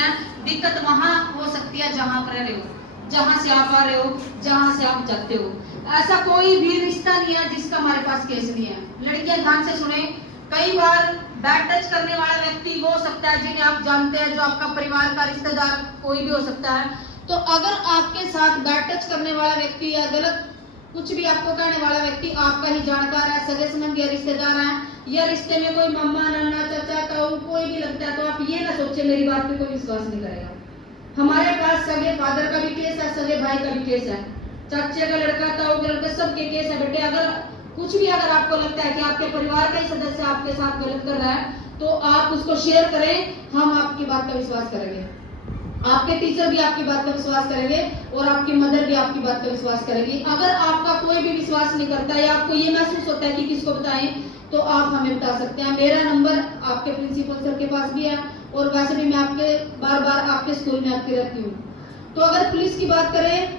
हैं, दिक्कत वहां हो सकती है जहां पर रहे हो, जहां से आप आ रहे हो, जहां से आप जाते हो। ऐसा कोई भी रिश्ता नहीं है जिसका हमारे पास केस नहीं है। लड़कियां ध्यान से सुने, कई बार बैड टच करने वाला व्यक्ति वो हो सकता है जिन्हें आप जानते हैं, जो आपका परिवार का रिश्तेदार कोई भी हो सकता है। तो अगर आपके साथ बैड टच करने वाला व्यक्ति या गलत कुछ भी आपको कहने वाला व्यक्ति आपका ही जानकार है, सगे संबंधी या रिश्तेदार है, या रिश्ते में कोई मम्मा नाना चाचा ताऊ कोई भी लगता है, तो आप ये ना सोचे मेरी बात पे कोई विश्वास नहीं करेगा। हमारे पास सगे फादर का भी केस है, सगे भाई का भी केस है, चाचे का लड़का ताऊ का लड़का सबके केस है। बेटे अगर कुछ भी अगर आपको लगता है कि आपके परिवार का ही सदस्य आपके साथ गलत कर रहा है, तो आप उसको शेयर करें, हम आपकी बात का विश्वास करेंगे। आपके टीचर भी आपकी बात का विश्वास करेंगे और आपकी मदर भी आपकी बात का विश्वास करेगी। अगर आपका कोई भी विश्वास नहीं करता या आपको ये महसूस होता है कि किसको बताएं, तो आप हमें बता सकते हैं। मेरा नंबर आपके प्रिंसिपल सर के पास भी है और वैसे भी मैं आपके बार बार आपके स्कूल में आती रहती हूँ। तो अगर पुलिस की बात करें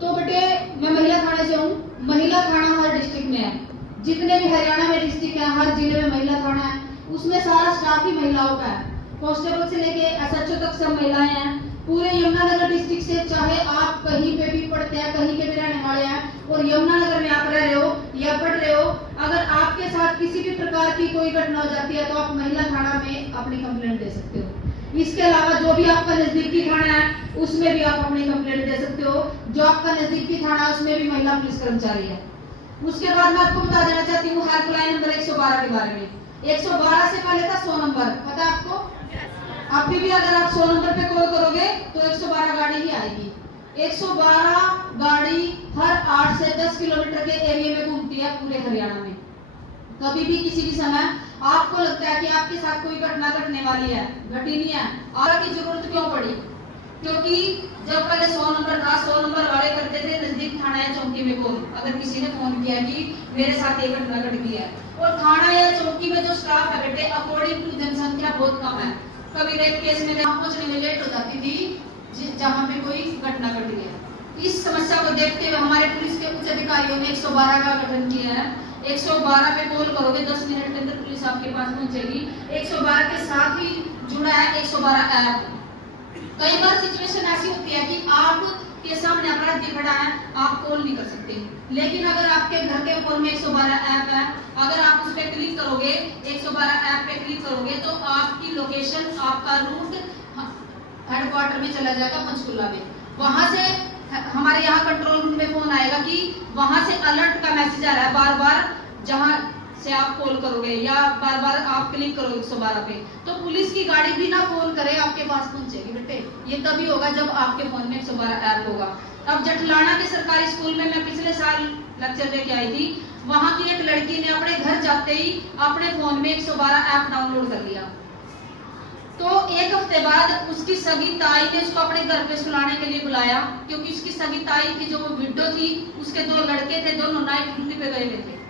तो बेटे मैं महिला थाने से हूँ। महिला थाना हर डिस्ट्रिक्ट में है, जितने भी हरियाणा में डिस्ट्रिक्ट है हर जिले में महिला थाना है, उसमें सारा स्टाफ ही महिलाओं का है। कांस्टेबल से लेके एसएचओ तक सब महिलाएं हैं। पूरे यमुनानगर डिस्ट्रिक्ट से चाहे आप कहीं पे भी पढ़ते हैं, कहीं के भी रहने वाले हैं और यमुनानगर में आप रह रहे हो या पढ़ रहे हो, अगर आपके साथ किसी भी प्रकार की कोई घटना हो जाती है तो आप महिला थाना में अपनी कंप्लेंट दे सकते हो। इसके अलावा जो भी आपका नजदीकी थाना है उसमें भी आप अपनी कंप्लेंट दे सकते हो। जो आपका नजदीकी थाना है उसमें भी महिला पुलिस कर्मचारी है। उसके बाद मैं आपको बता देना चाहती हूँ हेल्पलाइन नंबर 112 के बारे में। 112 से पहले था 100 नंबर, पता है आपको? अभी भी अगर आप 100 नंबर पे कॉल करोगे तो 112 गाड़ी ही आएगी। 112 गाड़ी हर 8 से 10 किलोमीटर के एरिया में घूमती है पूरे हरियाणा में। कभी भी किसी भी समय आपको लगता है कि आपके साथ कोई घटना घटने वाली है, घटी नहीं है, और की जरूरत क्यों पड़ी? क्योंकि जब पहले 100 नंबर था, 100 नंबर वाले करते थे नजदीक थाना या चौकी में कॉल। अगर किसी ने फोन किया कि मेरे साथ एक घटना घट गई है, और थाना या चौकी में जो स्टाफ है बेटे अकॉर्डिंग टू जनसंख्या बहुत कम है। कभी रेप केस में पहुंचने में लेट हो जाती थी जहां पे कोई घटना घट गई है। इस समस्या को देखते हुए हमारे पुलिस के उच्च अधिकारियों ने 112 का गठन किया है। 112 पे कॉल करोगे 10 मिनट के अंदर पुलिस आपके पास पहुंचेगी। 112 के साथ ही जुड़ा है 112 ऐप। कई बार सिचुएशन ऐसी होती है कि आपके सामने अपराधी खड़ा है, आप कॉल नहीं कर सकते, लेकिन अगर आपके घर के फोन में 112 ऐप है, अगर आप उस पर क्लिक करोगे, 112 ऐप पे क्लिक करोगे तो आपकी लोकेशन, आपका रूट हेडक्वार्टर में चला जाएगा पंचकुला में। वहां से हमारे यहाँ कंट्रोल रूम में फोन आएगा कि वहां से अलर्ट का मैसेज आ रहा है बार बार, जहां से आप कॉल करोगे या बार बार आप क्लिक करोगे 112 पे, तो पुलिस की गाड़ी भी ना फोन करे आपके पास पहुंचेगी। बेटे ये तभी होगा जब आपके फोन में 112 ऐप होगा। अब जटलाना के सरकारी स्कूल में मैं पिछले साल लेक्चर देके आई थी, वहां की एक लड़की ने अपने घर जाते ही अपने फोन में 112 ऐप डाउनलोड कर लिया। तो एक हफ्ते बाद उसकी सगी ताई ने उसको अपने घर पे सुलाने के लिए बुलाया, क्योंकि उसकी सगी ताई की जो विडो थी उसके 2 लड़के थे, दोनों नाइट ड्यूटी पे गए हुए थे।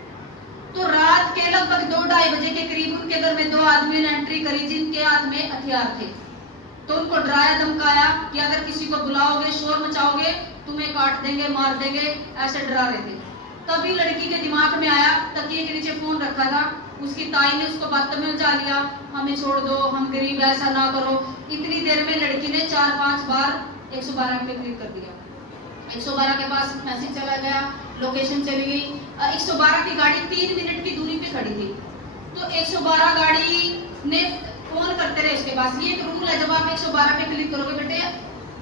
तो रात के लगभग 2-2:30 बजे के करीब उनके घर में 2 आदमी ने एंट्री करी जिनके हाथ में हथियार थे। तो उनको डराया धमकाया कि अगर किसी को बुलाओगे, शोर मचाओगे, तुम्हें काट देंगे, मार देंगे, ऐसे डरा रहे थे। तभी लड़की के दिमाग में आया, तकिए के नीचे फोन रखा था, उसकी ताई ने उसको बातों में उलझा लिया, हमें छोड़ दो, हम गरीब, ऐसा ना करो। इतनी देर में लड़की ने 4-5 बार 112 पे क्लिक कर दिया। 112 के पास मैसेज चला गया, लोकेशन चली गई। 112 की गाड़ी 3 मिनट की दूरी पे खड़ी थी। तो 112 गाड़ी ने फोन करते रहे उसके पास। ये एक रूल है, जब आप 112 पे क्लिक करोगे बेटे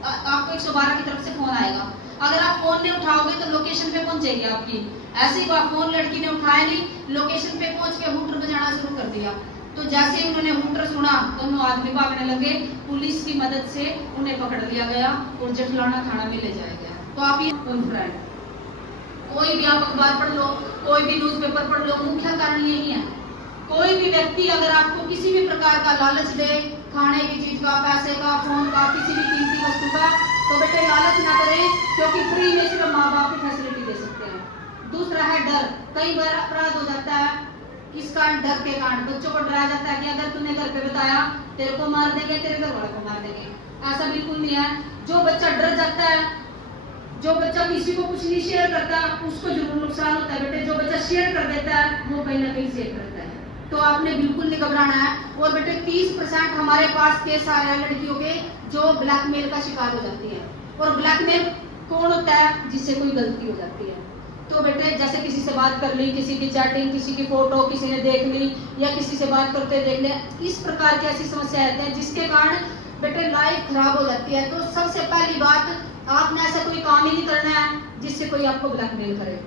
आपको 112 की तरफ से फोन आएगा। अगर आप फोन नहीं उठाओगे तो लोकेशन पे पहुंचेगी आपकी। ऐसे ही फोन लड़की ने उठाया नहीं, लोकेशन पे पहुंच के हूटर बजाना शुरू कर दिया। तो जैसे ही उन्होंने हूटर सुना, दोनों आदमी भागने लगे। पुलिस की मदद से उन्हें पकड़ लिया गया और जटलाना थाना में ले जाया गया। तो आप ये फ्रेंड, कोई भी आप अखबार पढ़ लो, कोई भी न्यूज़पेपर पढ़ लो, मुख्य कारण यही है। कोई भी व्यक्ति अगर आपको किसी भी प्रकार का लालच दे, खाने की चीज का, पैसे का, फोन का, किसी भी कीमती वस्तु का, तो बेटे लालच ना करें, क्योंकि फ्री में सिर्फ माँ बाप की फैसिलिटी दे सकते हैं। दूसरा है डर। कई बार अपराध हो जाता है किस कारण? डर के कारण। बच्चों को डराया जाता है कि अगर तूने घर पे बताया तेरे को मार देंगे, तेरे घर वालों को मार देंगे। ऐसा बिल्कुल नहीं है। जो बच्चा डर जाता है, जो बच्चा किसी को कुछ नहीं शेयर करता, उसको जरूर नुकसान होता है बेटे। जो बच्चा शेयर कर देता है वो कहीं ना कहीं सेफ रहता है। तो आपने बिल्कुल नहीं घबराना है। और बेटे 30% हमारे पास केस आ रहे हैं लड़कियों के जो ब्लैकमेल का शिकार हो जाती है। और ब्लैकमेल कौन होता है? जिससे कोई गलती हो जाती है। तो बेटे जैसे किसी से बात कर ली, किसी की चैटिंग, किसी की फोटो किसी ने देख ली, या किसी से बात करते देख लिया, इस प्रकार की ऐसी समस्या आती है जिसके कारण बेटे लाइफ खराब हो जाती है। तो सबसे पहली बात, आपने ऐसा कोई काम ही नहीं करना है जिससे कोई आपको ब्लैकमेल करे।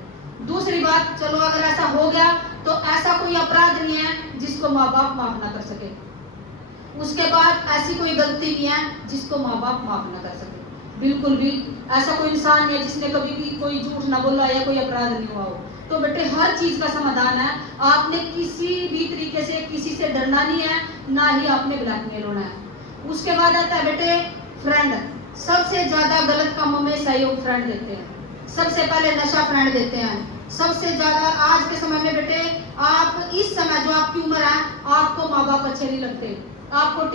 दूसरी बात, चलो अगर ऐसा हो गया तो ऐसा कोई अपराध नहीं है जिसको माँ बाप माफ ना कर सके। उसके बाद ऐसी कोई गलती नहीं है जिसको माँ बाप माफ ना कर सके। बिल्कुल भी ऐसा कोई इंसान नहीं है जिसने कभी भी कोई झूठ ना बोला या कोई अपराध नहीं हुआ हो। तो बेटे हर चीज का समाधान है। आपने किसी भी तरीके से किसी से डरना नहीं है, ना ही आपने ब्लैकमेल होना है। उसके बाद आता है बेटे फ्रेंड। सबसे ज्यादा गलत कामों में सहयोग फ्रेंड देते हैं। सबसे पहले नशा फ्रेंड देते हैं। सबसे ज्यादा आज के समय में बेटे, आप इस समय जो आपकी उम्र है, आपको माँ बाप अच्छे नहीं लगते, आपको